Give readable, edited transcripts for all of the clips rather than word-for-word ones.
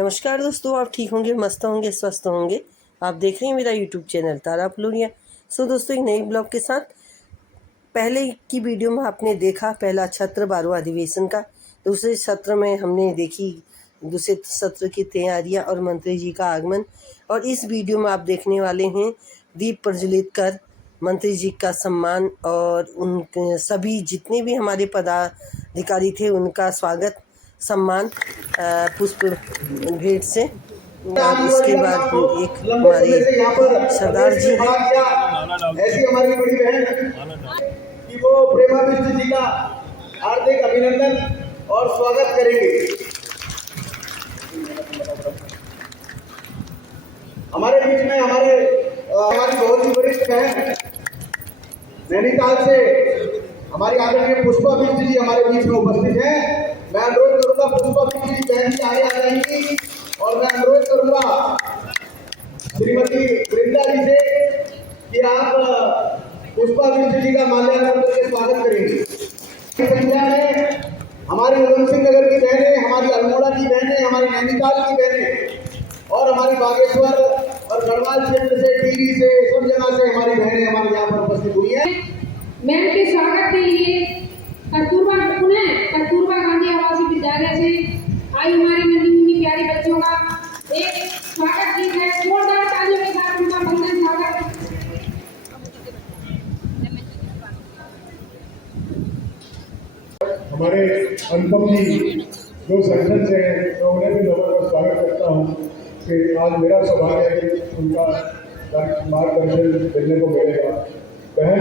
नमस्कार दोस्तों, आप ठीक होंगे, मस्त होंगे, स्वस्थ होंगे। आप देख रहे हैं मेरा यूट्यूब चैनल तारा फुलोरिया। दोस्तों, एक नई ब्लॉग के साथ पहले की वीडियो में आपने देखा पहला सत्र 12वां अधिवेशन का। दूसरे सत्र में हमने देखी दूसरे सत्र की तैयारियां और मंत्री जी का आगमन। और इस वीडियो में आप देखने वाले हैं दीप प्रज्वलित कर मंत्री जी का सम्मान और उन सभी जितने भी हमारे पदाधिकारी थे उनका स्वागत सम्मान पुष्प भेंट से। और उसके बाद एक हमारे सरदार जी हैं, ऐसी हमारी बड़ी बहन कि वो प्रेमा मिश्र जी का हार्दिक अभिनंदन और स्वागत करेंगे। हमारे बीच में हमारी बहुत ही वरिष्ठ बहन नैनीताल से हमारी आदरणीय पुष्पा मिश्र जी हमारे बीच में उपस्थित हैं। मैं अनुरोध करूंगा पुष्पा मिश्र जी बहन जी आगे आ जाएंगी और मैं अनुरोध करूंगा श्रीमती वृंदा जी से कि आप पुष्पा मिश्र जी का माल्यार्पण करके स्वागत करेंगे। संख्या में हमारी उधम सिंह नगर की बहनें, हमारी अल्मोड़ा की बहनें, हमारी नैनीताल की बहनें और हमारी बागेश्वर और गढ़वाल क्षेत्र से, टीवी से, सब जगह से हमारी बहनें हमारे यहाँ पर उपस्थित हुई हैं। मैम के स्वागत के लिए कस्तूरबा गांधी आवासीय विद्यालय से आई हमारी नन्ही मुन्नी प्यारी बच्चों का एक स्वागत गीत है। जोरदार तालियों के साथ उनका बंधन स्वागत। हमारे अनुपम जी जो संगठन से हैं तो उन्हें भी लोगों का स्वागत करता हूँ कि आज मेरा सौभाग्य है कि उनका मार्गदर्शन देने को मिलेगा। बहन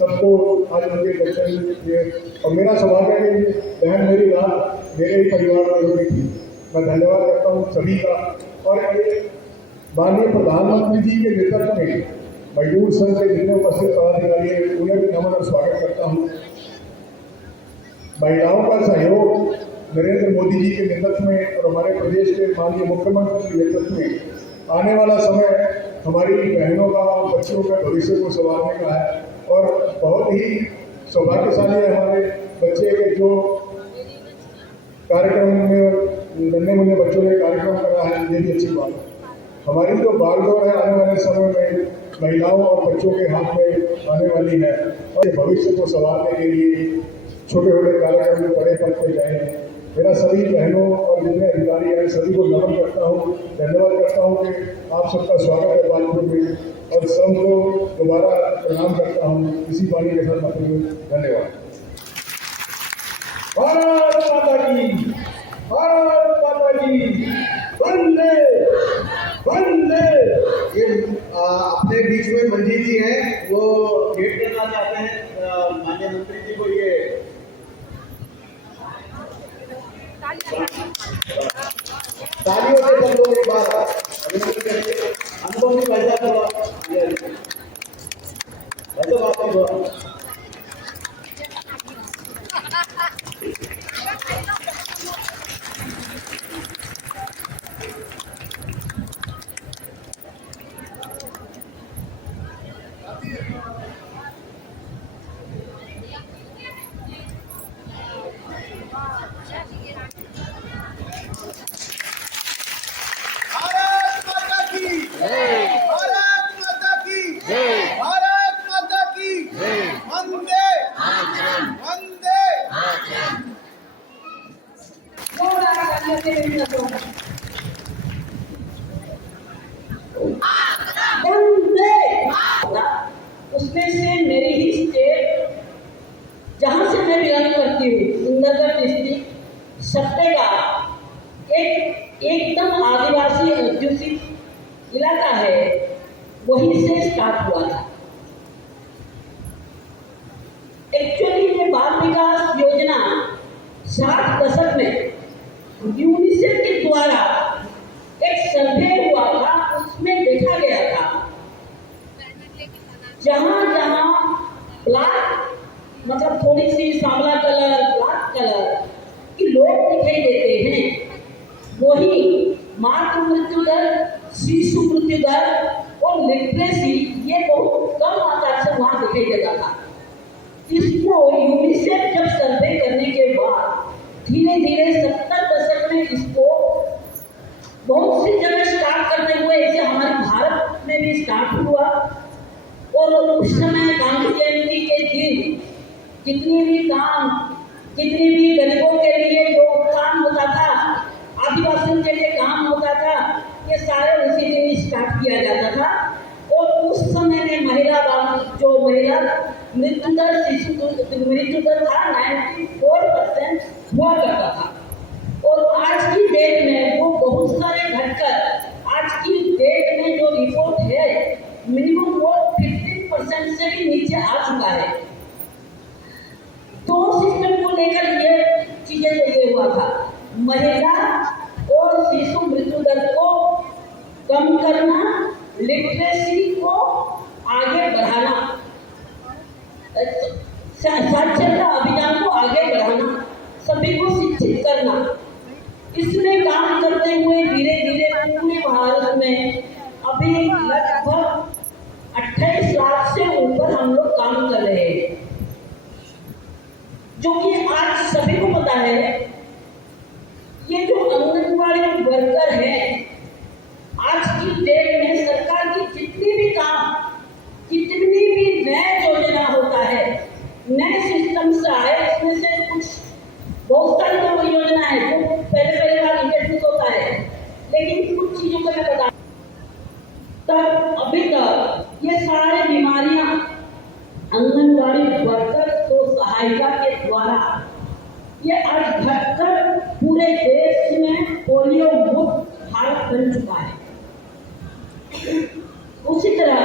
सबको आज उनके दर्शन दिए और मेरा सौभाग्य है कि बहन मेरी रात मेरे ही परिवार में रुकी थी। मैं धन्यवाद करता हूँ सभी का। और माननीय प्रधानमंत्री जी के नेतृत्व में मजदूर संघ के जितने उपस्थित पदाधिकारी हैं उन्हें भी नमन और स्वागत करता हूँ। महिलाओं का सहयोग नरेंद्र मोदी जी के नेतृत्व में और हमारे प्रदेश के माननीय मुख्यमंत्री के नेतृत्व में आने वाला समय हमारी बहनों का और बच्चों का भविष्य को संवारने का है। और बहुत ही सौभाग्यशाली है हमारे बच्चे के जो कार्यक्रम में नन्हे मुन्ने बच्चों ने कार्यक्रम करा है, ये भी अच्छी बात है। हमारी जो बागडोर है आने वाले समय में महिलाओं और बच्चों के हाथ में आने वाली है और भविष्य को संवारने के लिए छोटे छोटे कार्यक्रम में बड़े पद पर जाएंगे। मेरा सभी बहनों और जितने अधिकारी हैं सभी को नमन करता हूँ, धन्यवाद करता हूँ कि आप सबका स्वागत है बालपुर में और सबको दोबारा प्रणाम करता हूँ इसी पानी के साथ अपने। धन्यवाद। भारत माता की, भारत माता की, वंदे वंदे। ये अपने बीच में मंजीत जी हैं, वो भेंट करना चाहते हैं माननीय मंत्री जी को। ये तालियों से सब लोग एक बार अनुभव भी पैसा थोड़ा ऐसा बात नहीं हुआ। उसमें से मेरी ही स्टेट जहाँ से मैं बिलोंग करती हूँ सुंदरगढ़ डिस्ट्रिक्ट सत्ते का एक एकदम आदिवासी अध्युषित इलाका है, वहीं से स्टार्ट हुआ था। एक्चुअली ये बाल विकास योजना 60 दशक में यूनिसेफ के द्वारा एक सर्वे हुआ था, उसमें देखा गया था जहाँ जहाँ ब्लैक मतलब थोड़ी सी सांवला कलर, ब्लैक कलर की लोग दिखाई देते हैं, वही मातृ मृत्यु दर, शिशु मृत्यु दर और लिटरेसी ये बहुत कम मात्रा से वहाँ दिखाई देता था। इसको यूनिसेफ जब सर्वे करने के बाद धीरे धीरे 70 दशक में इसको जितनी भी गरीबों के लिए जो काम होता था, आदिवासियों के लिए काम होता था, ये सारे उसी दिन स्टार्ट किया जाता था। और उस समय में महिला मृत्यु दर, शिशु मृत्यु दर था 94% हुआ करता था। और आज की डेट में वो बहुत सारे घटकर आज की डेट में जो रिपोर्ट है मिनिमम वो 15% से भी नीचे आ चुका है। तो सिस्टम को लेकर ये चीजें ये हुआ था, महिला और शिशु मृत्यु दर को कम करना, लिटरेसी को आगे बढ़ाना, साक्षरता अभियान को आगे बढ़ाना, सभी को शिक्षित करना, इसमें काम करते हुए धीरे धीरे पूरे भारत में अभी लगभग 28 लाख से ऊपर हम लोग काम कर रहे हैं। जो कि आज सभी को पता है, ये जो आंगनबाड़ी वर्कर है आज की डेट में सरकार की जितनी भी नए योजना होता है, नए सिस्टम से आए, इसमें से कुछ बहुत सारी तो योजना है जो पहले बार इंट्रोड्यूस होता है, लेकिन कुछ चीजों को मैं बता तब अभी तक ये सारे बीमारियां आंगनबाड़ी वर्कर को सहायता के द्वारा ये आज घटकर पूरे देश में पोलियो मुक्त भारत बन चुका है। उसी तरह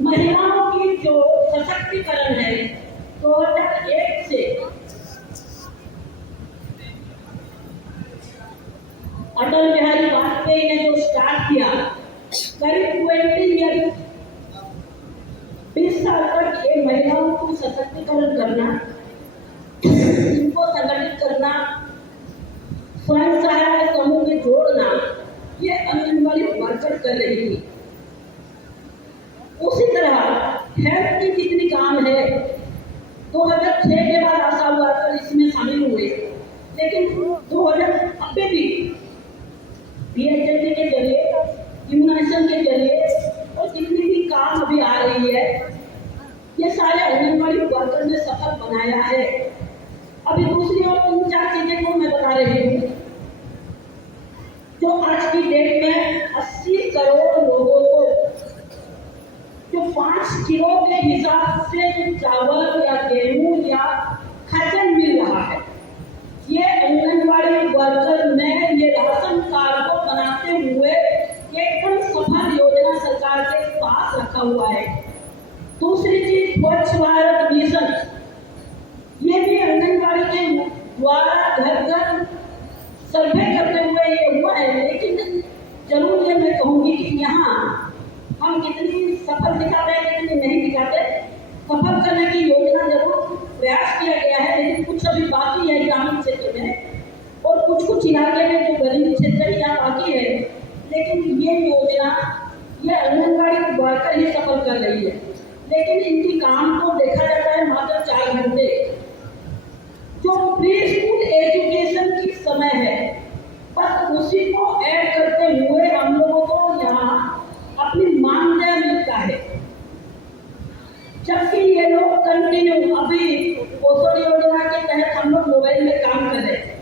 महिलाओं की जो सशक्तिकरण है 2001 से अटल बिहारी वाजपेयी ने जो स्टार्ट किया, करीब 20 ईयर 20 साल तक ये महिलाओं को सशक्तिकरण करना, इनको संगठित करना, स्वयं सहायता समूह में जोड़ना, ये आंगनबाड़ी वर्कर कर रही थी। उसी तरह हेल्थ की जितनी काम है 2006 के बाद आशा वर्कर इसमें शामिल हुए, लेकिन 2000 अभी भी PHLD के जरिए, इम्यूनाइजेशन के जरिए और जितनी भी काम अभी आ रही है, ये सारे आंगनबाड़ी वर्कर ने सफल बनाया है। अभी दूसरी और 3-4 चीजें को मैं बता रही हूँ, जो आज की डेट में 80 करोड़ लोगों को जो 5 किलो के हिसाब से जो चावल या गेहूं या खाद्यान्न मिल रहा है, ये आंगनबाड़ी वर्कर ने ये राशन कार्ड को बनाते हुए एकदम सफल योजना सरकार के पास रखा हुआ है। दूसरी चीज स्वच्छ भारत मिशन, ये भी आंगनबाड़ी के द्वारा घर घर सर्वे करते हुए ये हुआ है। लेकिन जरूर ये मैं कहूँगी कि यहाँ हम कितनी सफल दिखाते हैं, कितनी नहीं दिखाते। सफल करने की योजना जरूर प्रयास किया गया है, लेकिन कुछ अभी बाकी है ग्रामीण क्षेत्र में और कुछ इलाके में जो गरीब क्षेत्र है यहाँ बाकी है। लेकिन ये योजना ये आंगनबाड़ी वर्कर ही सफल कर रही है, लेकिन इनकी काम को देखा जाता है मात्र 4 घंटे। जो प्री स्कूल एजुकेशन की समय है, बस उसी को ऐड करते हुए हम लोगों को यहाँ अपनी मानदेय मिलता है, जबकि ये लोग कंटिन्यू अभी पोषण योजना के तहत हम लोग मोबाइल में काम कर रहे हैं।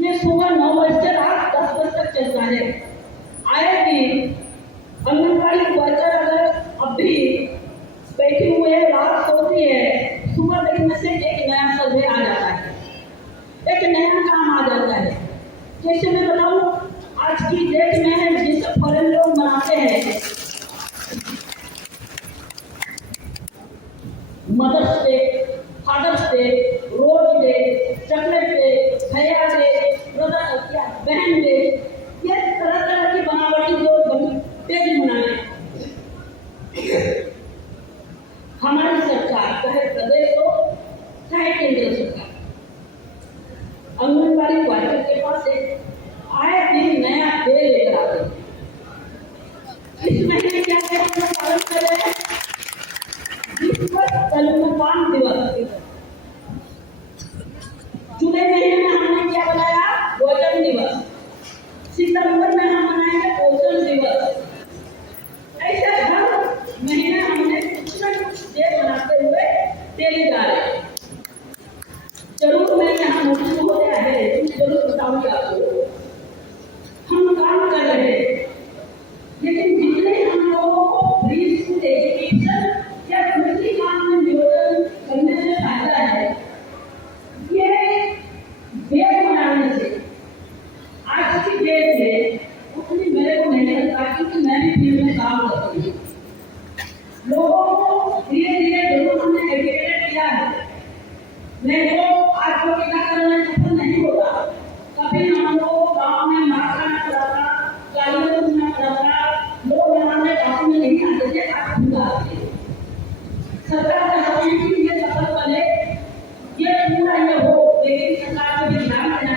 ये सुबह 9 बजे से रात 10 बजे तक चलता है। आए दिन आंगनबाड़ी वर्कर अगर अभी बैठी हुए है, रात सोती है, सुबह देखने से एक नया सर्वे आ जाता है, एक नया काम आ जाता है। जैसे मैं बताऊं, आज की डेट में जिस फॉरेन लोग मनाते हैं mother's day, father's day, rose day, chocolate day, भैया डे, ब्रदर क्या बहन डे, ये तरह तरह की बनावटी जो डेज मनाए हमारी सरकार, चाहे प्रदेश हो चाहे केंद्र सरकार, आंगनबाड़ी वर्कर के पास एक आए दिन नया डे लेकर आते हैं। इस महीने क्या पालन कर रहे हैं? विश्व स्तनपान दिवस। जुलाई महीने में हमने क्या बनाया? भोजन दिवस। सितंबर में हम मनाएंगे पोषण दिवस। ऐसे हर महीने हमने कुछ न कुछ डे बनाते हुए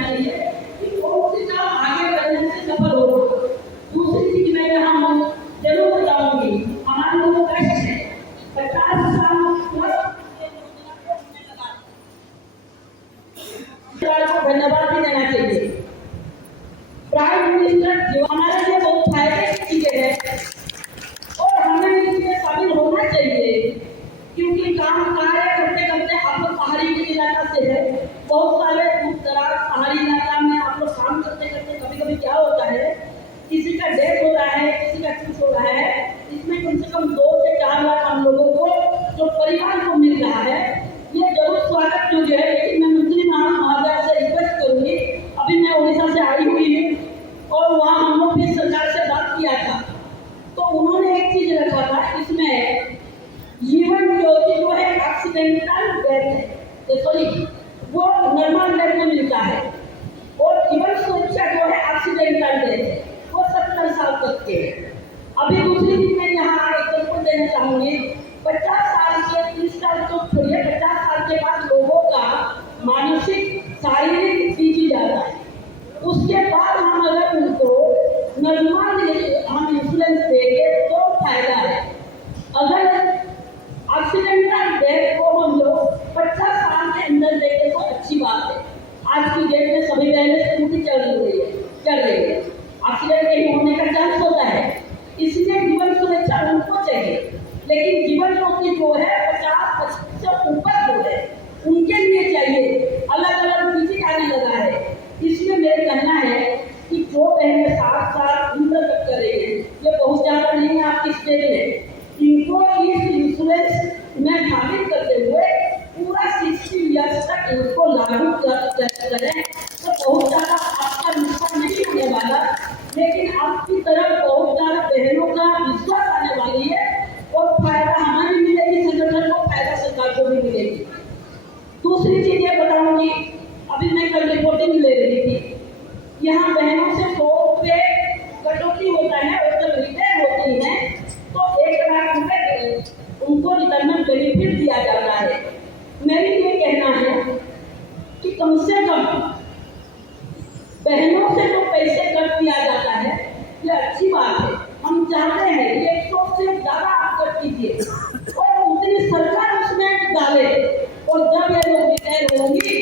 चाहिए कि कौन सी काम आगे बढ़ने से सफल होगा। दूसरी चीज मैं यहाँ जरूर बताऊंगी, हमारे लोगों का है 50 साल को धन्यवाद भी देना चाहिए। प्राइम मिनिस्टर जो हमारे लिए बहुत फायदे की चीजें हैं और हमें इसमें शामिल होना चाहिए, क्योंकि काम कार्य करते करते आप लोग पहाड़ी इलाका से है, बहुत सारे दूर दराज पहाड़ी इलाका में आप लोग काम करते करते कभी कभी क्या होता है, किसी का डेथ हो रहा है, किसी का कुछ हो रहा है, इसमें कम से कम 2 से 4 लाख हम लोगों को जो परिवार को मिल रहा है, ये जरूर स्वागत योग्य है। लेकिन मैं मंत्री महोदय से रिक्वेस्ट करूंगी, अभी मैं उड़ीसा से आई हुई हूँ और वहाँ हम लोग भी सरकार से बात किया था, तो उन्होंने एक चीज रखा था, इसमें जीवन ज्योति जो है एक्सीडेंटल डेथ, सॉरी वो नॉर्मल डेथ में मिलता है, और जीवन सुरक्षा जो है एक्सीडेंटल डेथ वो 70 साल तक के है। अभी दूसरी चीज मैं यहाँ एग्जाम्पल देना चाहूंगी, 50 साल से 30 साल तो छोड़िए, 50 साल के बाद लोगों का मानसिक शारीरिक बीजी जाता है, उसके बाद हम अगर उनको नॉर्मल हम इंश्योरेंस देंगे तो फायदा है। अगर एक्सीडेंटल डेथ को हम लोग 50 साल के अंदर देंगे तो अच्छी बात है। आज की डेट में सभी बहनें स्कूटी चल रही है, एक्सीडेंट नहीं होने का चांस होता है, इसलिए जीवन सुरक्षा उनको चाहिए। लेकिन जीवन ज्योति जो है 50 से ऊपर जो है उनके लिए चाहिए, अलग अलग चीजें आने लगा है। इसलिए मेरा कहना है कि जो बहनें 60 साल उम्र तक कर रही है, ये बहुत ज्यादा नहीं है आपकी स्टेट में, इनको इस इंश्योरेंस में शामिल करते हुए पूरा 60 ईयर्स तक इनको लागू करें तो बहुत ज्यादा आपका नुकसान नहीं होने वाला, लेकिन आपकी तरफ बहुत ज्यादा बहनों का विश्वास आने वाली है और फायदा हमें भी मिलेगी, संगठन को फायदा सरकार को भी मिलेगी। दूसरी चीज ये बताऊंगी, अभी मैं कल रिपोर्टिंग ले रही थी, यहाँ बहनों से 100 रुपये कटौती होता है और जब रिटायर होती है तो 1 लाख रुपए उनको रिटायरमेंट बेनिफिट दिया जाता है। मेरी ये कहना है कि कम से कम बहनों से जो पैसे कट दिया जाता है ये अच्छी बात है, हम चाहते हैं कि 100 से ज्यादा आप कट कीजिए और उतनी सरकार उसमें डाले, और जब ये लोग रिटायर होंगी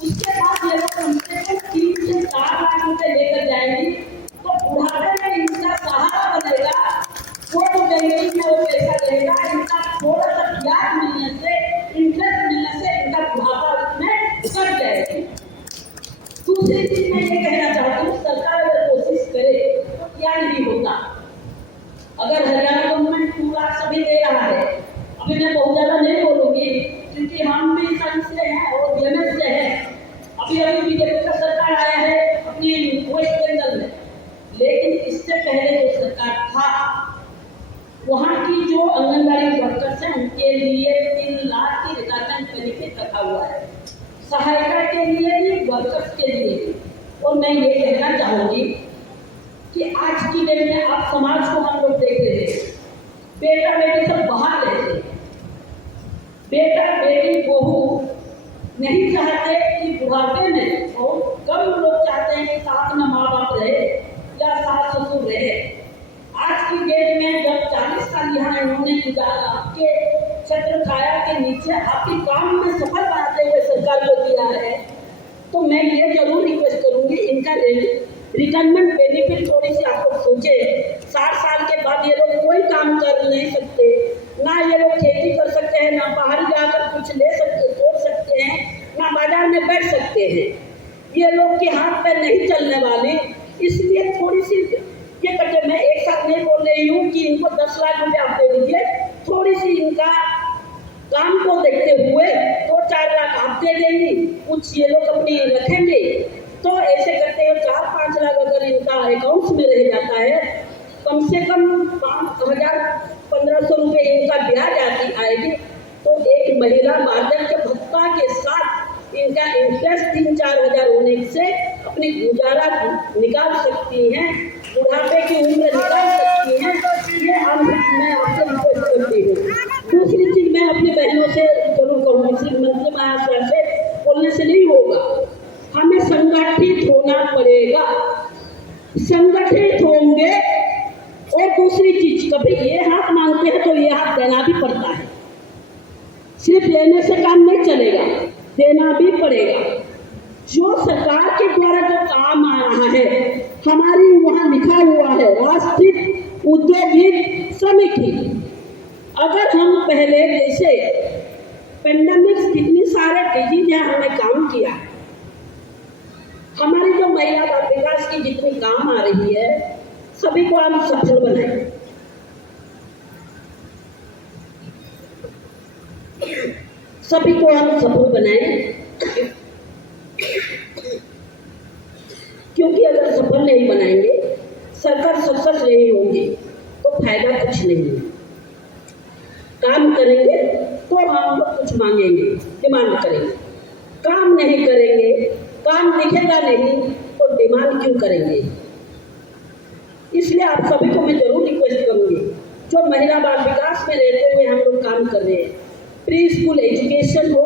उसके बाद ये लोग कम से कम 3 से 4 लाख रुपए लेकर जाएंगी, तो बुढ़ापे में इनका सहारा बनेगा, वो तो बैंकिंग में वो पैसा देगा, इनका थोड़ा सा ब्याज मिलने से, इंटरेस्ट मिलने से इनका बुढ़ापा उसमें कट जाएगी। दूसरी चीज मैं ये कहना चाहती हूँ, सरकार अगर कोशिश करे तो क्या नहीं होता। अगर हरियाणा गवर्नमेंट 2 लाख सभी दे रहा है, अभी मैं बहुत ज्यादा नहीं बोलूंगी क्योंकि हम भी संघ से हैं और बीएमएस से हैं, अभी बीजेपी का सरकार आया है अपनी वेस्ट बंगाल में, लेकिन इससे पहले जो सरकार था वहाँ की जो आंगनबाड़ी वर्कर्स हैं उनके लिए 3 लाख की रिटायरमेंट बेनिफिट रखा हुआ है, सहायता के लिए भी वर्कर्स के लिए भी। और मैं ये कहना चाहूंगी कि आज की डेट में आप समाज को हम लोग देख रहे हैं, बेटा बेटी सब बाहर रहते हैं, बेटा बेटी बहू नहीं चाहते कि बुढ़ापे में, बहुत कम लोग चाहते हैं कि साथ में माँ बाप रहे या सास ससुर रहे। आज की डेट में जब 40 साल यहाँ इन्होंने गुजारा, आपके छत्र छाया के नीचे आपके काम में सफल बनाते हुए सरकार को दिया है, तो मैं ये जरूर रिक्वेस्ट करूंगी इनका रिटायरमेंट बेनिफिट थोड़ी सी आप लोग सोचे। 60 साल के बाद ये लोग कोई काम कर नहीं सकते, ना ये लोग खेती कर सकते हैं, ना बाहर जाकर कुछ ले सकते तोड़ सकते हैं, ना बाजार में बैठ सकते हैं, ये लोग के हाथ पैर नहीं चलने वाले। इसलिए थोड़ी सी ये करके मैं एक साथ नहीं बोल रही हूँ कि इनको 10 लाख रुपए आप दे दीजिए, थोड़ी सी इनका काम को देखते हुए 2-4 लाख आप दे देंगी, कुछ ये लोग अपनी रखेंगे, तो ऐसे करते हुए 4-5 लाख अगर इनका अकाउंट में रह जाता है, कम से कम 5,000-1,500 रुपए इनका ब्याज आएगी, तो एक महिला वार्धक्य भत्ता के साथ इनका इंटरेस्ट 3-4 हज़ार होने से अपनी गुजारा निकाल सकती हैं, बुढ़ापे की उम्र निकाल सकती हैं। ये मैं आपसे रिक्वेस्ट करती हूँ। दूसरी चीज मैं अपनी बहनों से जरूर कहूँगी, सिर्फ मंत्री महाशय से बोलने से नहीं होगा, हमें संगठित होना पड़ेगा। संगठित होंगे और दूसरी चीज, कभी ये हाथ मांगते हैं तो ये हाथ देना भी पड़ता है। सिर्फ लेने से काम नहीं चलेगा, देना भी पड़ेगा। जो सरकार के द्वारा जो काम आ रहा है, हमारी वहां लिखा हुआ है राष्ट्रीय औद्योगिक समिति। अगर हम पहले जैसे पेंडेमिक्स कितनी सारे डिजीज है, हमने काम किया, हमारी जो महिला बाल विकास की जितनी काम आ रही है, सभी को हम सफल बनाए। सभी को हम सफल बनाए, क्योंकि अगर सफल नहीं बनाएंगे, सरकार सक्सेस नहीं होगी तो फायदा कुछ नहीं है। काम करेंगे तो हम कुछ मांगेंगे, डिमांड करेंगे। काम नहीं करेंगे, काम दिखेगा नहीं तो डिमांड क्यों करेंगे। इसलिए आप सभी को मैं जरूर रिक्वेस्ट करूंगी, जो महिला बाल विकास में रहते हुए हम लोग काम कर रहे हैं, प्री स्कूल एजुकेशन हो,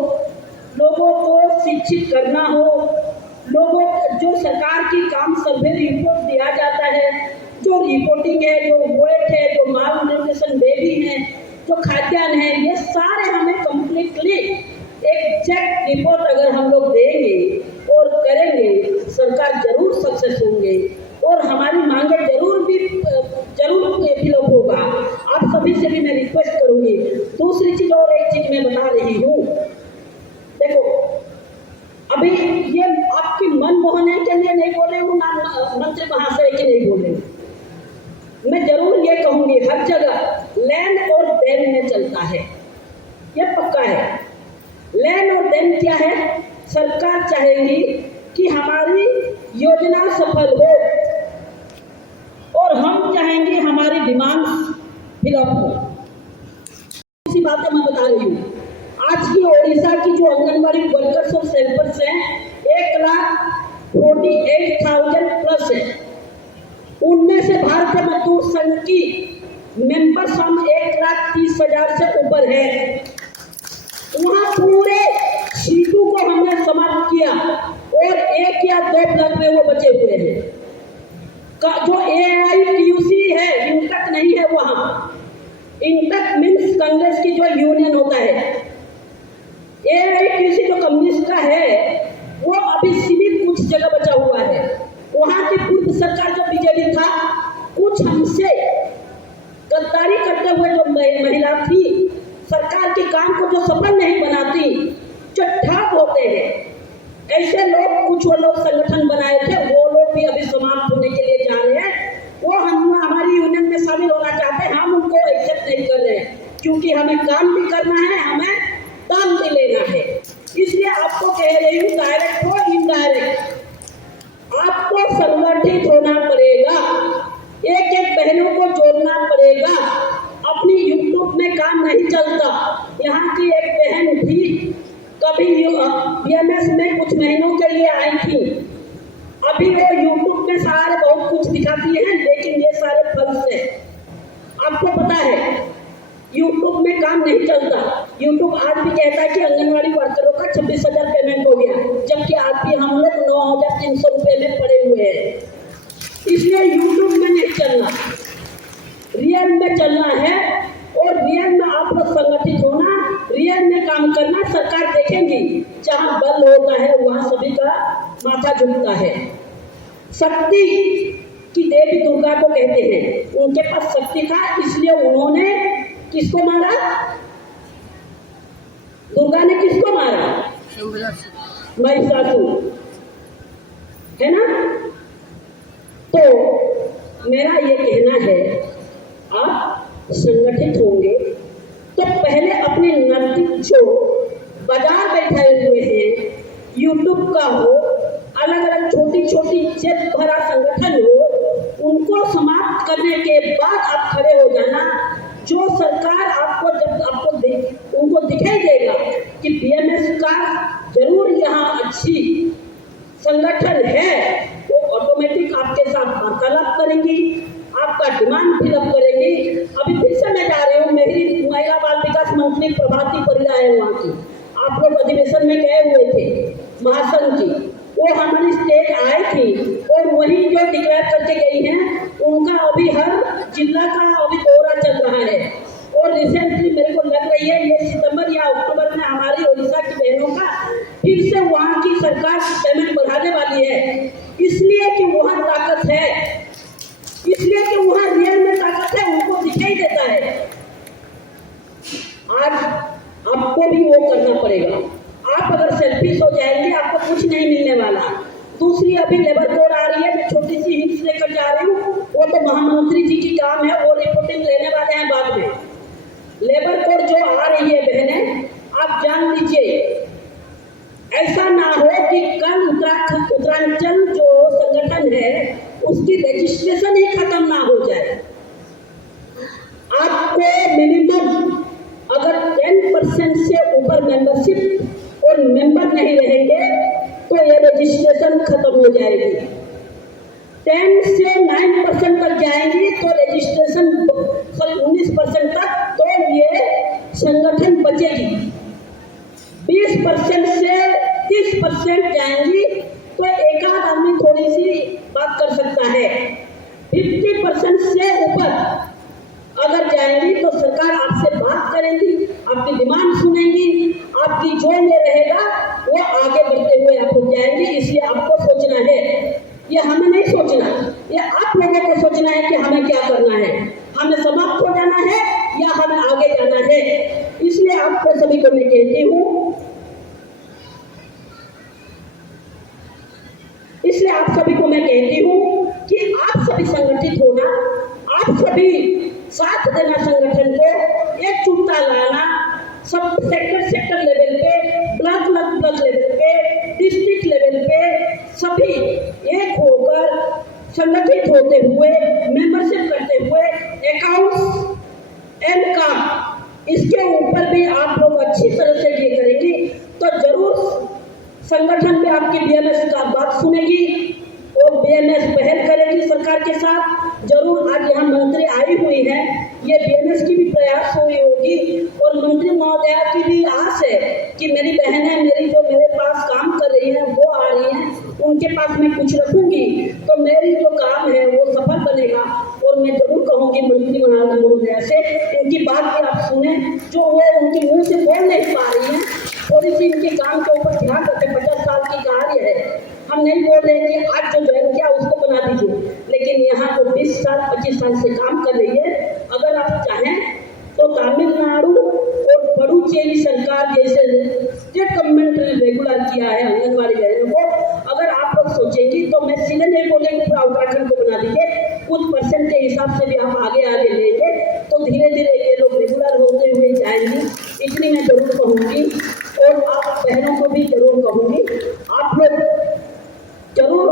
लोगों को शिक्षित करना हो, लोगों जो सरकार की काम सर्वे रिपोर्ट दिया जाता है, जो रिपोर्टिंग है, जो वेट है, जो माल न्यूट्रिशन बेबी है, जो खाद्यान्न है, ये सारे हमें कंप्लीटली एग्जैक्ट रिपोर्ट अगर हम लोग देंगे और करेंगे, सरकार जरूर सक्सेस होंगे और हमारी मांगे जरूर फिलअप होगा। आप सभी से भी मैं रिक्वेस्ट करूंगी। दूसरी चीज और एक चीज मैं बता रही हूँ, देखो अभी ये आपकी मन मोहने के लिए नहीं बोले हूँ ना मंत्री महाशय के नहीं बोले, मैं जरूर ये कहूंगी, हर जगह लैंड और देन में चलता है, ये पक्का है। लैंड और देन क्या है, सरकार चाहेगी कि हमारी योजना सफल हो और हम चाहेंगे हमारी डिमांड फिलअप हो। इसी बातें मैं बता रही हूँ। आज की ओडिशा की जो आंगनबाड़ी वर्कर्स और हेल्पर्स हैं, 1,48,000 प्लस है। उनमें से भारतीय मजदूर संघ की मेंबर्स हम 1,30,000 से ऊपर है। वहाँ पूरे सीटों को हमने समाप्त किया और 1 या 2 ब्लॉक में वो बचे हुए हैं। जो AITUC है, इंटक नहीं है वहाँ। इंटक मीन्स कांग्रेस की जो यूनियन होता है, AITUC जो कम्युनिस्ट का है, वो अभी सीमित कुछ जगह बचा हुआ है। वहाँ की पूर्व सरकार जो बीजेपी था, कुछ हमसे गद्दारी करते हुए जो महिला थी, सरकार के काम को जो सफल नहीं बनाती, जो ठग होते हैं, ऐसे लोग कुछ वो लोग संगठन बनाए थे, वो लोग भी अभी समाप्त होने के लिए जा रहे हैं। वो हम हमारी यूनियन में शामिल होना चाहते हैं, हम उनको एक्सेप्ट नहीं कर रहे हैं, क्योंकि हमें काम भी करना है, हमें दाम भी लेना है। इसलिए आपको कह रही हूँ, डायरेक्ट हो इनडायरेक्ट आपको संगठित होना पड़ेगा, एक एक बहनों को जोड़ना पड़ेगा। अपनी यूट्यूब में काम नहीं चलता। यहाँ की एक बहन भी कभी BMS में कुछ महीनों के लिए आई थी, अभी वो यूट्यूब में सारे बहुत कुछ दिखाती है, लेकिन ये सारे फर्ज है। आपको पता है यूट्यूब में काम नहीं चलता। यूट्यूब आज भी कहता है कि आंगनबाड़ी वर्करों का 26,000 पेमेंट हो गया, जबकि आज भी हम लोग 9,300 रुपये में पड़े हुए हैं। इसलिए यूट्यूब में नहीं चलना, रियल में चलना है और रियल में आप लोग संगठित होना, रियल में काम करना। सरकार देखेंगी, जहाँ बल होता है वहाँ सभी का माथा झुकता है। शक्ति की देवी दुर्गा को कहते हैं, उनके पास शक्ति था, इसलिए उन्होंने किसको मारा? दुर्गा ने किसको मारा? महिषासुर, है ना? तो मेरा ये कहना है, आप संगठित होंगे तो पहले अपने नजदीक जो बाजार बैठाए हुए हैं, यूट्यूब का हो, अलग अलग छोटी छोटी जेब भरा संगठन हो, उनको समाप्त करने के बाद आप खड़े हो जाना। जो सरकार आपको जब उनको दिखाई देगा कि BMS का जरूर यहाँ अच्छी संगठन है, वो ऑटोमेटिक आपके साथ वार्तालाप करेंगी, आपका डिमांड फिलअप करेंगी। अभी फिर से मैं जा रही हूँ, मेरी महिला बाल विकास मंत्री प्रभाती परिया है वहाँ की, आप लोग अधिवेशन में गए हुए थे महासंघ की, वो हमारी स्टेट आई थी और वही जो डिक्लेयर करके गई हैं उनका अभी हर जिला का अभी दौरा चल रहा है। और रिसेंटली मेरे को लग रही है ये सितंबर या अक्टूबर में हमारी उड़ीसा की बहनों का फिर से वहाँ की सरकार पेमेंट बढ़ाने वाली है, इसलिए कि वहाँ ताकत है, इसलिए कि वहाँ रियल में ताकत है, उनको दिखाई देता है। आज आपको भी वो करना पड़ेगा। आप अगर सेल्फिश हो जाएंगे आपको कुछ नहीं मिलने वाला। दूसरी अभी लेबर कोड आ रही है, मैं छोटी सी हिंट्स लेकर जा रही हूँ, वो तो महामंत्री जी की काम है, वो रिपोर्टिंग लेने वाले हैं बाद में। लेबर कोड जो आ रही है बहनें, आप जान लीजिए ऐसा ना हो कि कल उत्तरांचल जो संगठन है उसकी रजिस्ट्रेशन ही खत्म ना हो जाए। आपको मिनिमम अगर 10% से ऊपर मेंबरशिप और मेंबर नहीं रहेंगे तो ये रजिस्ट्रेशन खत्म हो जाएगी। 10 से 9% तक जाएंगी तो रजिस्ट्रेशन 19% तक, तो ये संगठन बचेगी। 20% से 30% जाएंगी तो एक आध आदमी थोड़ी सी बात कर सकता है। 50% से ऊपर अगर जाएंगी तो सरकार आपसे बात करेगी, आपकी डिमांड सुनेगी, आपकी जो ये रहेगा वो आगे बढ़ते हुए आप हो जाएंगे। इसलिए आपको सोचना है, ये हमें नहीं सोचना, ये आप लोगों को सोचना है कि हमें क्या करना है, हमें समाप्त हो जाना है या हमें आगे जाना है। इसलिए आपको सभी को मैं कहती हूँ, इसलिए आप सभी को मैं कहती हूँ कि आप सभी संगठित होना, आप सभी साथ देना, संगठन को एकजुटता लाना, सब सेक्टर लेवल पे, ब्लॉक लेवल पे, डिस्ट्रिक्ट लेवल पे सभी एक होकर संगठित होते हुए, मेंबरशिप करते हुए, अकाउंट्स एंड काम इसके ऊपर भी आप लोग अच्छी तरह से ये करेंगे तो जरूर संगठन में आपकी बीएमएस का बात सुनेगी और बीएमएस पहल करेगी सरकार के साथ। जरूर आज यहाँ मंत्री आई हुई है, ये बीएमएस की भी प्रयास हुई होगी और मंत्री महोदया की भी आस है कि मेरी बहनें मेरी जो मेरे पास काम कर रही है वो आ रही हैं, उनके पास मैं कुछ रखूंगी तो मेरी जो काम है वो सफल बनेगा। और मैं जरूर कहूँगी मंत्री महोदया से इनकी बात भी आप सुने, जो वो उनके मुँह से बोल नहीं पा रही है, थोड़ी सी इनके काम के ऊपर ध्यान रखें। 50 साल की कार्य है, हम नहीं बोल रहे कि आज जो ज्वाइन किया उसको बना दीजिए, लेकिन यहाँ जो 20 साल 25 साल से काम कर रही है, अगर आप चाहें तो तमिलनाडु और पुडुचेरी सरकार जैसे स्टेट गवर्नमेंट ने रेगुलर किया है आंगनबाड़ी बहनों को, अगर आप लोग सोचेंगी तो मैं सीधे नहीं बोलेंगे पूरा उत्तराखंड को बना दीजिए, कुछ परसेंट के हिसाब से भी आप आगे लेंगे तो धीरे धीरे ये लोग रेगुलर होते हुए जाएंगी। इतनी मैं जरूर कहूँगी और आप बहनों को भी जरूर कहूँगी, आप लोग जरूर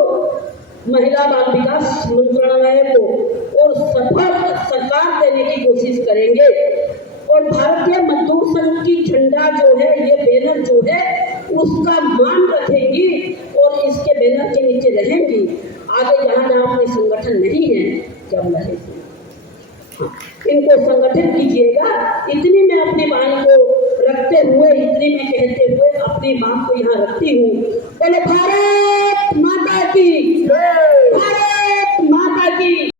महिला बाल विकास मंत्रालय को और सफल सरकार देने की कोशिश करेंगे। और भारतीय मजदूर संघ की झंडा जो है, ये बैनर जो है उसका मान रखेंगी और इसके बैनर के नीचे रहेंगी। आगे जहाँ जहाँ अपने संगठन नहीं है जब रहेगी, इनको संगठित कीजिएगा। इतनी मैं अपनी वाणी को रखते हुए, इतनी मैं कहते हुए अपनी बात को यहाँ रखती हूँ। बोले भारत माता की, भारत माता की।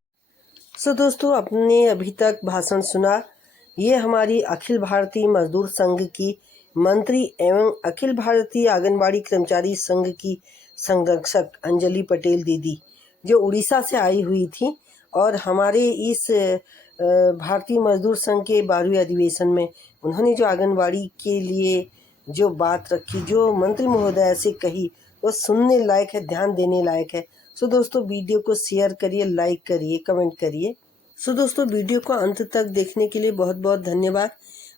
सो दोस्तों, आपने अभी तक भाषण सुना, ये हमारी अखिल भारतीय मजदूर संघ की मंत्री एवं अखिल भारतीय आंगनबाड़ी कर्मचारी संघ की संरक्षक अंजलि पटेल दीदी, जो उड़ीसा से आई हुई थी और हमारे इस भारतीय मजदूर संघ के 12वें अधिवेशन में उन्होंने जो आंगनबाड़ी के लिए जो बात रखी, जो मंत्री महोदया से कही, वो सुनने लायक है, ध्यान देने लायक है। सो दोस्तों, वीडियो को शेयर करिए, लाइक करिए, कमेंट करिए। सो दोस्तों, वीडियो को अंत तक देखने के लिए बहुत बहुत धन्यवाद।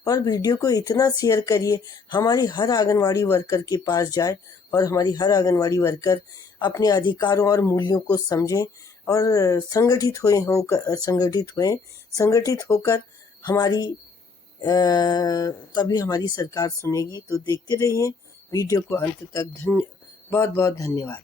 और वीडियो को इतना शेयर करिए, हमारी हर आंगनवाड़ी वर्कर के पास जाए और हमारी हर आंगनवाड़ी वर्कर अपने अधिकारों और मूल्यों को समझें और संगठित होकर हमारी तभी हमारी सरकार सुनेगी। तो देखते रहिए वीडियो को अंत तक। बहुत बहुत धन्यवाद।